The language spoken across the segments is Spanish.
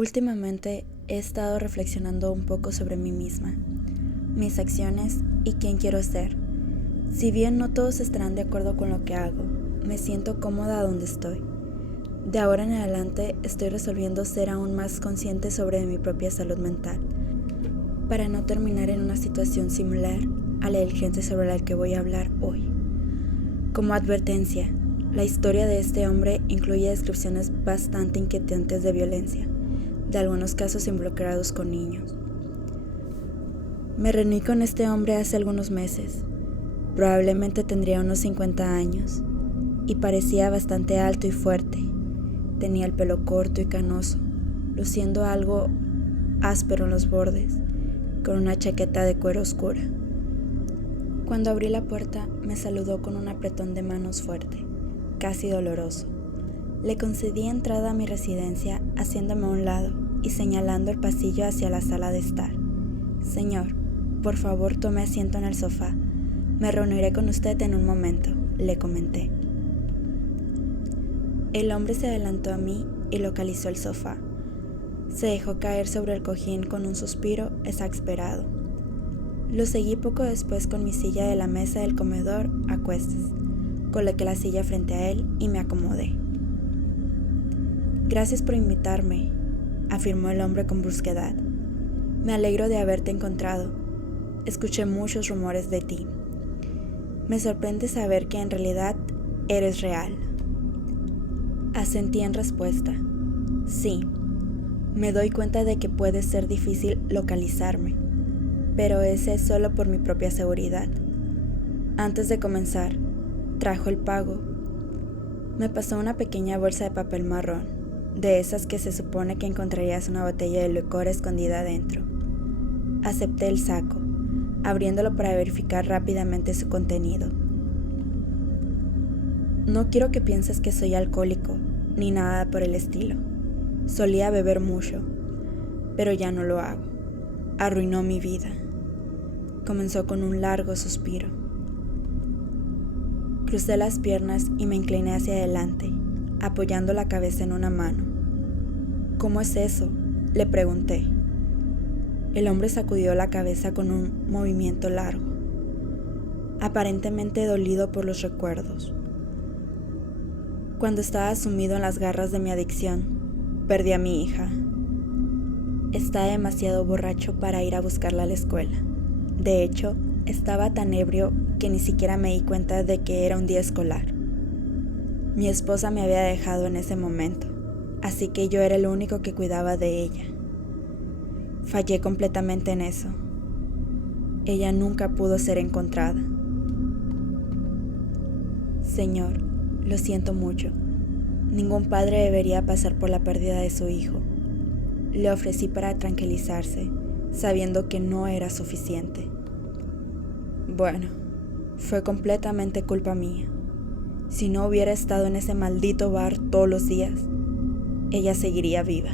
Últimamente he estado reflexionando un poco sobre mí misma, mis acciones y quién quiero ser. Si bien no todos estarán de acuerdo con lo que hago, me siento cómoda donde estoy. De ahora en adelante estoy resolviendo ser aún más consciente sobre mi propia salud mental, para no terminar en una situación similar a la del gente sobre la que voy a hablar hoy. Como advertencia, la historia de este hombre incluye descripciones bastante inquietantes de violencia, de algunos casos involucrados con niños. Me reuní con este hombre hace algunos meses. Probablemente tendría unos 50 años y parecía bastante alto y fuerte. Tenía el pelo corto y canoso, luciendo algo áspero en los bordes, con una chaqueta de cuero oscura. Cuando abrí la puerta, me saludó con un apretón de manos fuerte, casi doloroso. Le concedí entrada a mi residencia, haciéndome a un lado y señalando el pasillo hacia la sala de estar. «Señor, por favor tome asiento en el sofá. Me reuniré con usted en un momento», le comenté. El hombre se adelantó a mí y localizó el sofá. Se dejó caer sobre el cojín con un suspiro exasperado. Lo seguí poco después con mi silla de la mesa del comedor a cuestas. Coloqué la silla frente a él y me acomodé. «Gracias por invitarme», afirmó el hombre con brusquedad. «Me alegro de haberte encontrado. Escuché muchos rumores de ti. Me sorprende saber que en realidad eres real». Asentí en respuesta. «Sí, me doy cuenta de que puede ser difícil localizarme, pero ese es solo por mi propia seguridad. Antes de comenzar, trajo el pago». Me pasó una pequeña bolsa de papel marrón, de esas que se supone que encontrarías una botella de licor escondida dentro. Acepté el saco, abriéndolo para verificar rápidamente su contenido. «No quiero que pienses que soy alcohólico, ni nada por el estilo. Solía beber mucho, pero ya no lo hago. Arruinó mi vida». Comenzó con un largo suspiro. Crucé las piernas y me incliné hacia adelante, apoyando la cabeza en una mano. «¿Cómo es eso?», le pregunté. El hombre sacudió la cabeza con un movimiento largo, aparentemente dolido por los recuerdos. «Cuando estaba sumido en las garras de mi adicción, perdí a mi hija. Estaba demasiado borracho para ir a buscarla a la escuela. De hecho, estaba tan ebrio que ni siquiera me di cuenta de que era un día escolar. Mi esposa me había dejado en ese momento, así que yo era el único que cuidaba de ella. Fallé completamente en eso. Ella nunca pudo ser encontrada. Señor, lo siento mucho. Ningún padre debería pasar por la pérdida de su hijo», le ofrecí para tranquilizarse, sabiendo que no era suficiente. «Bueno, fue completamente culpa mía. Si no hubiera estado en ese maldito bar todos los días, ella seguiría viva.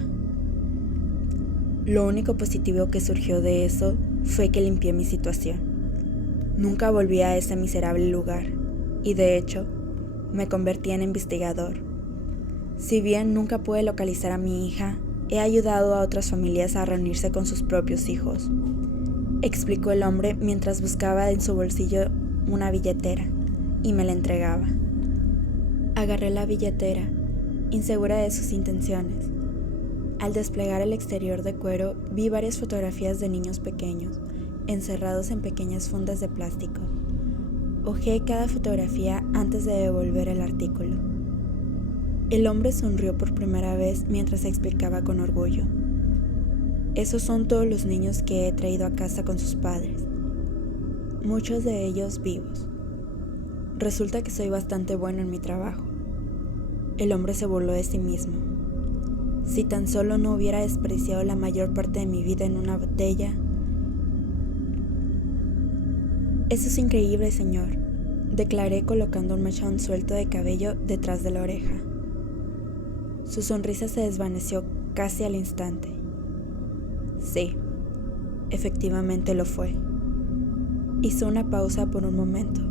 Lo único positivo que surgió de eso fue que limpié mi situación. Nunca volví a ese miserable lugar y, de hecho, me convertí en investigador. Si bien nunca pude localizar a mi hija, he ayudado a otras familias a reunirse con sus propios hijos», explicó el hombre mientras buscaba en su bolsillo una billetera y me la entregaba. Agarré la billetera, insegura de sus intenciones. Al desplegar el exterior de cuero, vi varias fotografías de niños pequeños, encerrados en pequeñas fundas de plástico. Hojeé cada fotografía antes de devolver el artículo. El hombre sonrió por primera vez mientras explicaba con orgullo. «Esos son todos los niños que he traído a casa con sus padres, muchos de ellos vivos. Resulta que soy bastante bueno en mi trabajo». El hombre se burló de sí mismo. «Si tan solo no hubiera desperdiciado la mayor parte de mi vida en una botella». «Eso es increíble, señor», declaré colocando un mechón suelto de cabello detrás de la oreja. Su sonrisa se desvaneció casi al instante. «Sí, efectivamente lo fue». Hizo una pausa por un momento,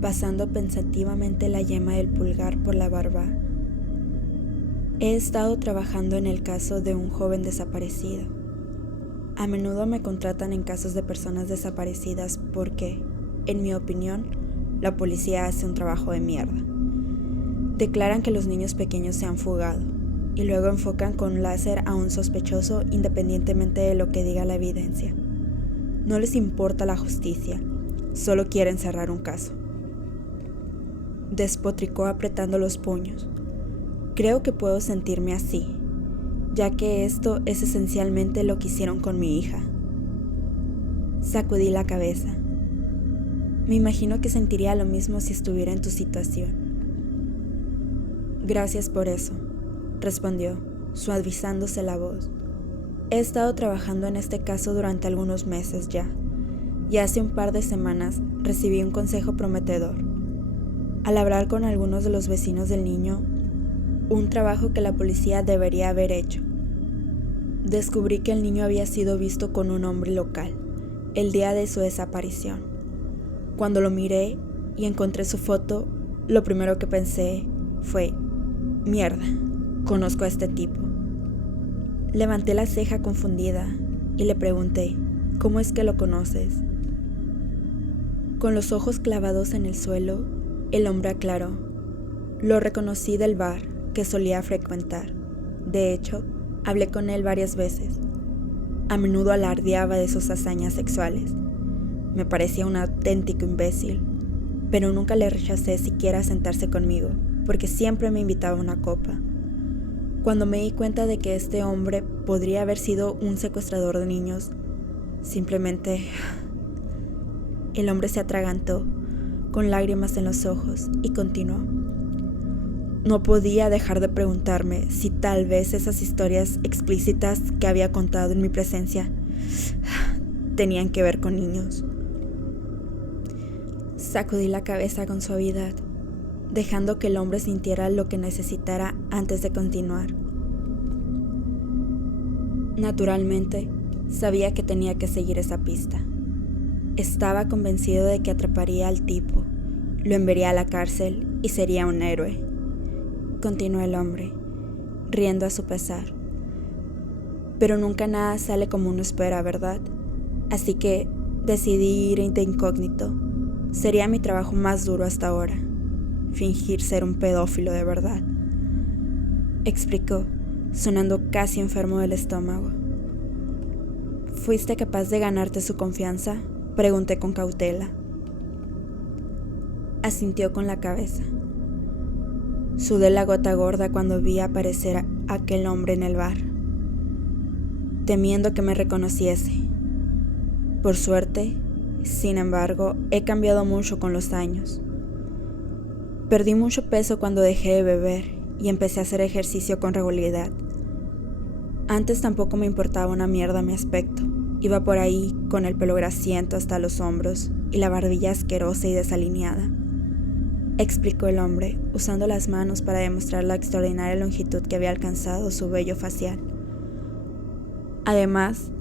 pasando pensativamente la yema del pulgar por la barba. He estado trabajando en el caso de un joven desaparecido. A menudo me contratan en casos de personas desaparecidas porque, en mi opinión, la policía hace un trabajo de mierda. Declaran que los niños pequeños se han fugado y luego enfocan con láser a un sospechoso independientemente de lo que diga la evidencia. No les importa la justicia, solo quieren cerrar un caso. Despotricó apretando los puños. Creo que puedo sentirme así, ya que esto es esencialmente lo que hicieron con mi hija. Sacudí la cabeza. Me imagino que sentiría lo mismo si estuviera en tu situación. Gracias por eso, respondió, suavizándose la voz. He estado trabajando en este caso durante algunos meses ya, y hace un par de semanas recibí un consejo prometedor. Al hablar con algunos de los vecinos del niño, un trabajo que la policía debería haber hecho, descubrí que el niño había sido visto con un hombre local el día de su desaparición. Cuando lo miré y encontré su foto, lo primero que pensé fue: mierda, conozco a este tipo. Levanté la ceja confundida y le pregunté: ¿cómo es que lo conoces? Con los ojos clavados en el suelo, el hombre aclaró: lo reconocí del bar que solía frecuentar. De hecho, hablé con él varias veces. A menudo alardeaba de sus hazañas sexuales. Me parecía un auténtico imbécil, pero nunca le rechacé siquiera sentarse conmigo, porque siempre me invitaba a una copa. Cuando me di cuenta de que este hombre podría haber sido un secuestrador de niños, simplemente... El hombre se atragantó, con lágrimas en los ojos, y continuó. No podía dejar de preguntarme si tal vez esas historias explícitas que había contado en mi presencia tenían que ver con niños. Sacudí la cabeza con suavidad, dejando que el hombre sintiera lo que necesitara antes de continuar. Naturalmente, sabía que tenía que seguir esa pista. Estaba convencido de que atraparía al tipo, lo enviaría a la cárcel y sería un héroe. Continuó el hombre, riendo a su pesar. Pero nunca nada sale como uno espera, ¿verdad? Así que decidí ir de incógnito. Sería mi trabajo más duro hasta ahora, fingir ser un pedófilo de verdad, explicó, sonando casi enfermo del estómago. ¿Fuiste capaz de ganarte su confianza?, pregunté con cautela. Asintió con la cabeza. Sudé la gota gorda cuando vi aparecer a aquel hombre en el bar, temiendo que me reconociese. Por suerte, sin embargo, he cambiado mucho con los años. Perdí mucho peso cuando dejé de beber y empecé a hacer ejercicio con regularidad. Antes tampoco me importaba una mierda mi aspecto. Iba por ahí con el pelo grasiento hasta los hombros y la barbilla asquerosa y desalineada, explicó el hombre, usando las manos para demostrar la extraordinaria longitud que había alcanzado su vello facial. Además,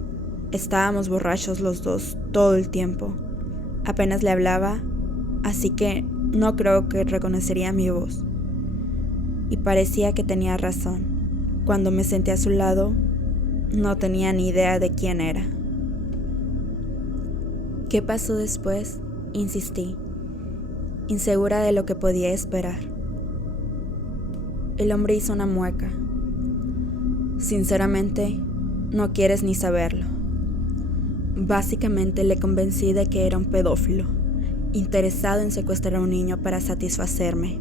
estábamos borrachos los dos todo el tiempo. Apenas le hablaba, así que no creo que reconocería mi voz. Y parecía que tenía razón. Cuando me senté a su lado, no tenía ni idea de quién era. ¿Qué pasó después?, insistí, insegura de lo que podía esperar. El hombre hizo una mueca. Sinceramente, no quieres ni saberlo. Básicamente le convencí de que era un pedófilo, interesado en secuestrar a un niño para satisfacerme.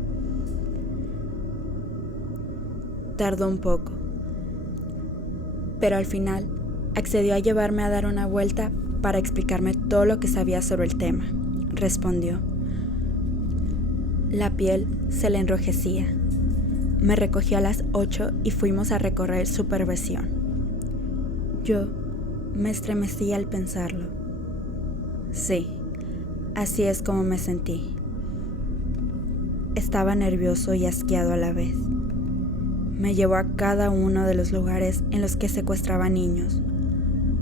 Tardó un poco, pero al final accedió a llevarme a dar una vuelta para explicarme todo lo que sabía sobre el tema, respondió. La piel se le enrojecía. Me recogió a las 8 y fuimos a recorrer su perversión. Yo me estremecí al pensarlo. Sí, así es como me sentí. Estaba nervioso y asqueado a la vez. Me llevó a cada uno de los lugares en los que secuestraba niños.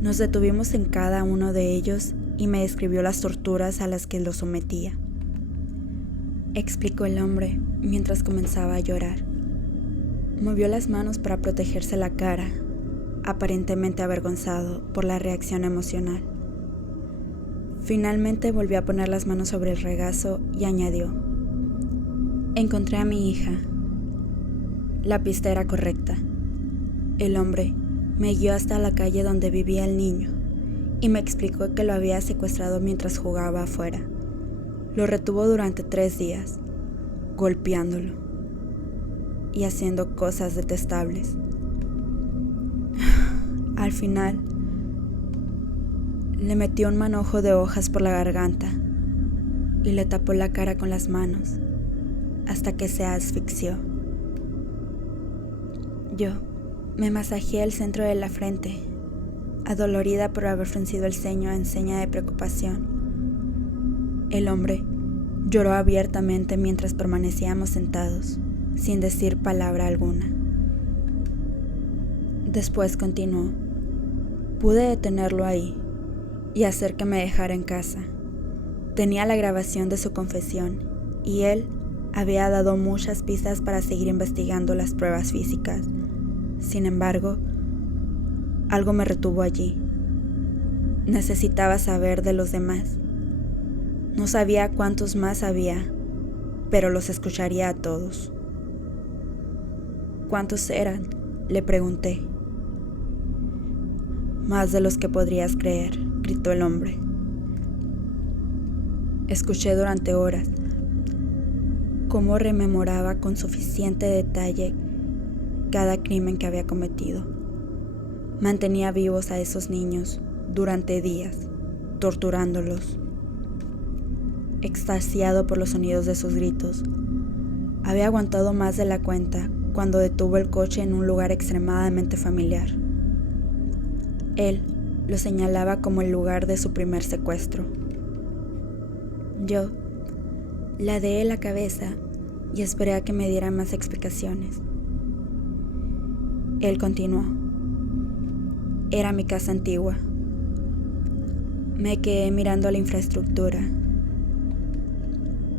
Nos detuvimos en cada uno de ellos y me describió las torturas a las que los sometía, explicó el hombre mientras comenzaba a llorar. Movió las manos para protegerse la cara, aparentemente avergonzado por la reacción emocional. Finalmente volvió a poner las manos sobre el regazo y añadió: encontré a mi hija. La pista era correcta. El hombre me guió hasta la calle donde vivía el niño y me explicó que lo había secuestrado mientras jugaba afuera. Lo retuvo durante 3 días, golpeándolo y haciendo cosas detestables. Al final, le metió un manojo de hojas por la garganta y le tapó la cara con las manos hasta que se asfixió. Yo me masajeé el centro de la frente, adolorida por haber fruncido el ceño en seña de preocupación. El hombre lloró abiertamente mientras permanecíamos sentados, sin decir palabra alguna. Después continuó: pude detenerlo ahí y hacer que me dejara en casa. Tenía la grabación de su confesión y él había dado muchas pistas para seguir investigando las pruebas físicas. Sin embargo, algo me retuvo allí. Necesitaba saber de los demás. No sabía cuántos más había, pero los escucharía a todos. ¿Cuántos eran?, le pregunté. Más de los que podrías creer, gritó el hombre. Escuché durante horas cómo rememoraba con suficiente detalle cada crimen que había cometido. Mantenía vivos a esos niños durante días, torturándolos. Extasiado por los sonidos de sus gritos, había aguantado más de la cuenta cuando detuvo el coche en un lugar extremadamente familiar. Él lo señalaba como el lugar de su primer secuestro. Yo ladeé la cabeza y esperé a que me diera más explicaciones. Él continuó: era mi casa antigua. Me quedé mirando la infraestructura,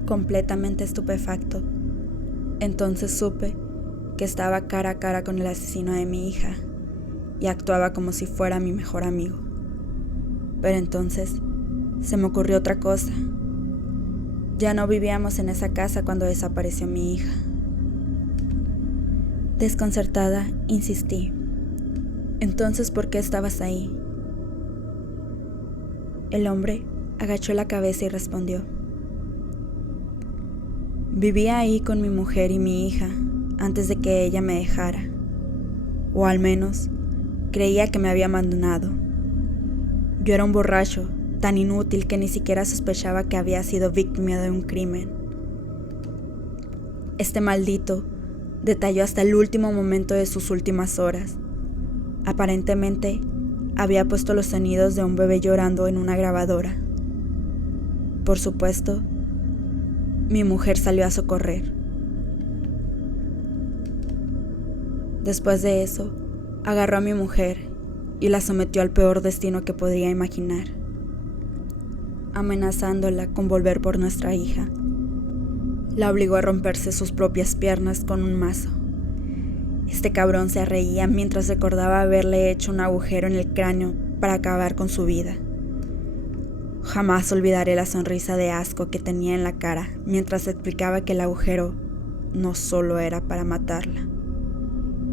completamente estupefacto. Entonces supe que estaba cara a cara con el asesino de mi hija y actuaba como si fuera mi mejor amigo. Pero entonces se me ocurrió otra cosa. Ya no vivíamos en esa casa cuando desapareció mi hija. Desconcertada, insistí: entonces, ¿por qué estabas ahí? El hombre agachó la cabeza y respondió: vivía ahí con mi mujer y mi hija antes de que ella me dejara, o al menos creía que me había abandonado. Yo era un borracho tan inútil que ni siquiera sospechaba que había sido víctima de un crimen. Este maldito detalló hasta el último momento de sus últimas horas. Aparentemente, había puesto los sonidos de un bebé llorando en una grabadora. Por supuesto, mi mujer salió a socorrer. Después de eso, agarró a mi mujer y la sometió al peor destino que podría imaginar, amenazándola con volver por nuestra hija. La obligó a romperse sus propias piernas con un mazo. Este cabrón se reía mientras recordaba haberle hecho un agujero en el cráneo para acabar con su vida. Jamás olvidaré la sonrisa de asco que tenía en la cara mientras explicaba que el agujero no solo era para matarla.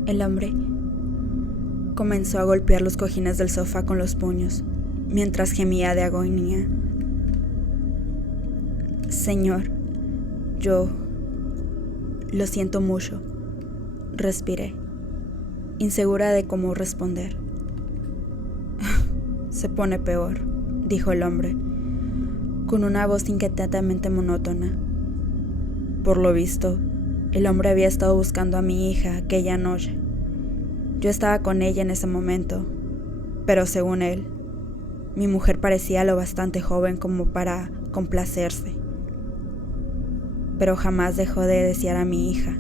El hombre comenzó a golpear los cojines del sofá con los puños mientras gemía de agonía. Señor, yo lo siento mucho, respiré, insegura de cómo responder. Se pone peor, dijo el hombre, con una voz inquietantemente monótona. Por lo visto, el hombre había estado buscando a mi hija aquella noche. Yo estaba con ella en ese momento, pero según él, mi mujer parecía lo bastante joven como para complacerse. Pero jamás dejó de desear a mi hija.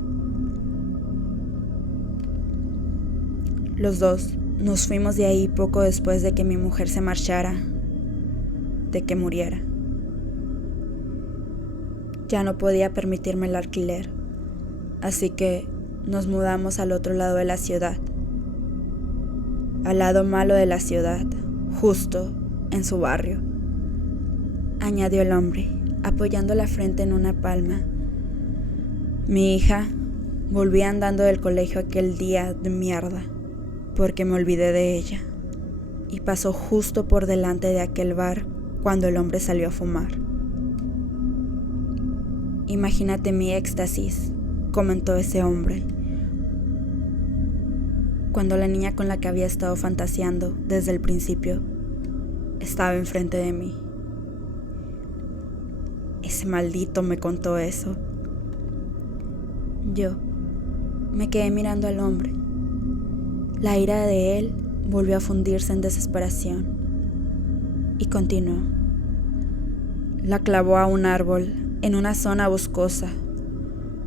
Los dos nos fuimos de ahí poco después de que mi mujer se marchara, de que muriera. Ya no podía permitirme el alquiler, así que nos mudamos al otro lado de la ciudad, al lado malo de la ciudad, justo en su barrio, añadió el hombre, apoyando la frente en una palma. Mi hija volví andando del colegio aquel día de mierda, porque me olvidé de ella, y pasó justo por delante de aquel bar cuando el hombre salió a fumar. Imagínate mi éxtasis, comentó ese hombre, cuando la niña con la que había estado fantaseando desde el principio estaba enfrente de mí. Ese maldito me contó eso. Yo me quedé mirando al hombre. La ira de él volvió a fundirse en desesperación y continuó. La clavó a un árbol en una zona boscosa,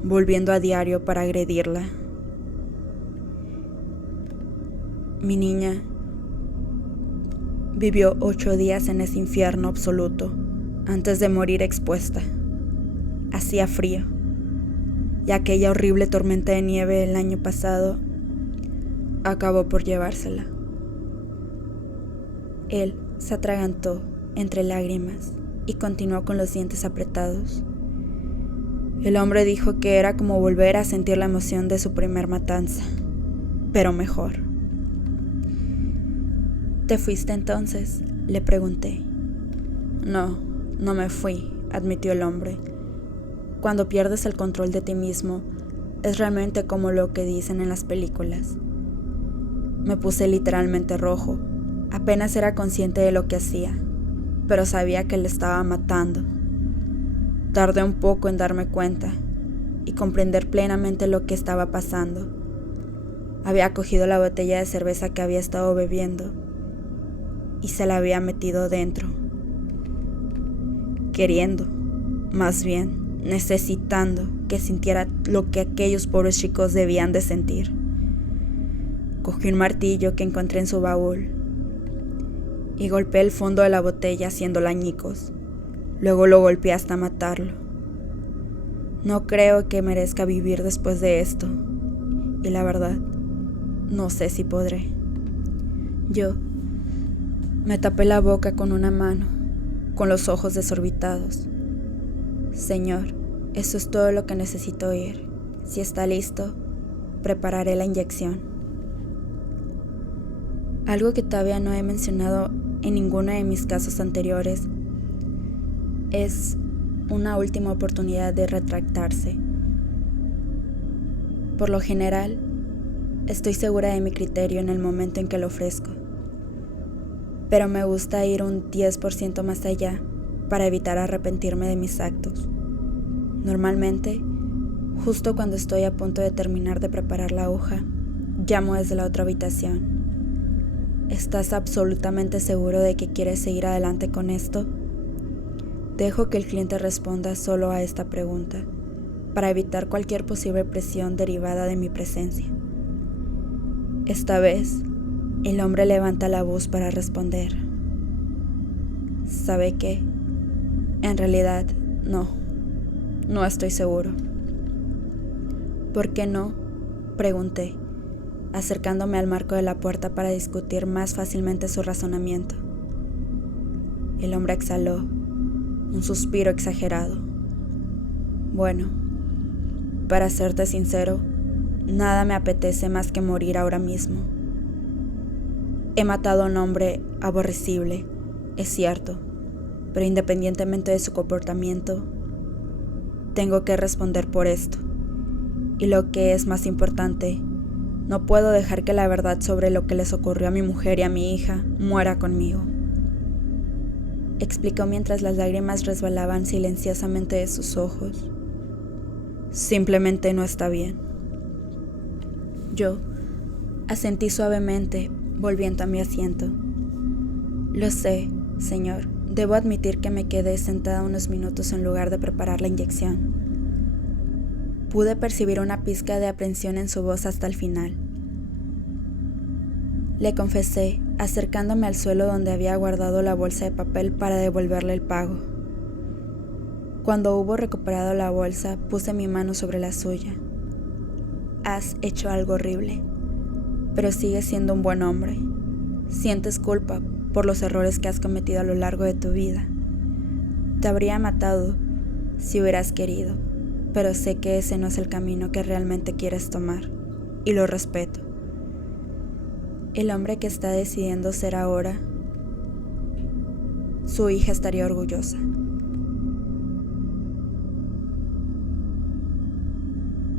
volviendo a diario para agredirla. Mi niña vivió 8 días en ese infierno absoluto antes de morir expuesta. Hacía frío, y aquella horrible tormenta de nieve el año pasado acabó por llevársela. Él se atragantó entre lágrimas y continuó con los dientes apretados. El hombre dijo que era como volver a sentir la emoción de su primer matanza, pero mejor. ¿Te fuiste entonces?, le pregunté. No me fui, admitió el hombre. Cuando pierdes el control de ti mismo, es realmente como lo que dicen en las películas. Me puse literalmente rojo. Apenas era consciente de lo que hacía, pero sabía que le estaba matando. Tardé un poco en darme cuenta y comprender plenamente lo que estaba pasando. Había cogido la botella de cerveza que había estado bebiendo y se la había metido dentro. Queriendo, más bien, necesitando que sintiera lo que aquellos pobres chicos debían de sentir. Cogí un martillo que encontré en su baúl y golpeé el fondo de la botella haciéndola añicos. Luego lo golpeé hasta matarlo. No creo que merezca vivir después de esto, y la verdad, no sé si podré. Yo me tapé la boca con una mano, con los ojos desorbitados. Señor, eso es todo lo que necesito oír. Si está listo, prepararé la inyección. Algo que todavía no he mencionado en ninguno de mis casos anteriores es una última oportunidad de retractarse. Por lo general, estoy segura de mi criterio en el momento en que lo ofrezco, pero me gusta ir un 10% más allá para evitar arrepentirme de mis actos. Normalmente, justo cuando estoy a punto de terminar de preparar la hoja, llamo desde la otra habitación. ¿Estás absolutamente seguro de que quieres seguir adelante con esto? Dejo que el cliente responda solo a esta pregunta, para evitar cualquier posible presión derivada de mi presencia. Esta vez, el hombre levanta la voz para responder. ¿Sabe qué? En realidad, no estoy seguro. ¿Por qué no?, pregunté, acercándome al marco de la puerta para discutir más fácilmente su razonamiento. El hombre exhaló un suspiro exagerado. Bueno, para serte sincero, nada me apetece más que morir ahora mismo. He matado a un hombre aborrecible, es cierto, pero independientemente de su comportamiento, tengo que responder por esto. Y lo que es más importante, no puedo dejar que la verdad sobre lo que les ocurrió a mi mujer y a mi hija muera conmigo, explicó mientras las lágrimas resbalaban silenciosamente de sus ojos. Simplemente no está bien. Yo asentí suavemente, volviendo a mi asiento. Lo sé, señor. Debo admitir que me quedé sentada unos minutos en lugar de preparar la inyección. Pude percibir una pizca de aprensión en su voz hasta el final. Le confesé, acercándome al suelo donde había guardado la bolsa de papel para devolverle el pago. Cuando hubo recuperado la bolsa, puse mi mano sobre la suya. has hecho algo horrible, pero sigues siendo un buen hombre. Sientes culpa por los errores que has cometido a lo largo de tu vida. Te habría matado si hubieras querido, pero sé que ese no es el camino que realmente quieres tomar, y lo respeto. El hombre que está decidiendo ser ahora, su hija estaría orgullosa.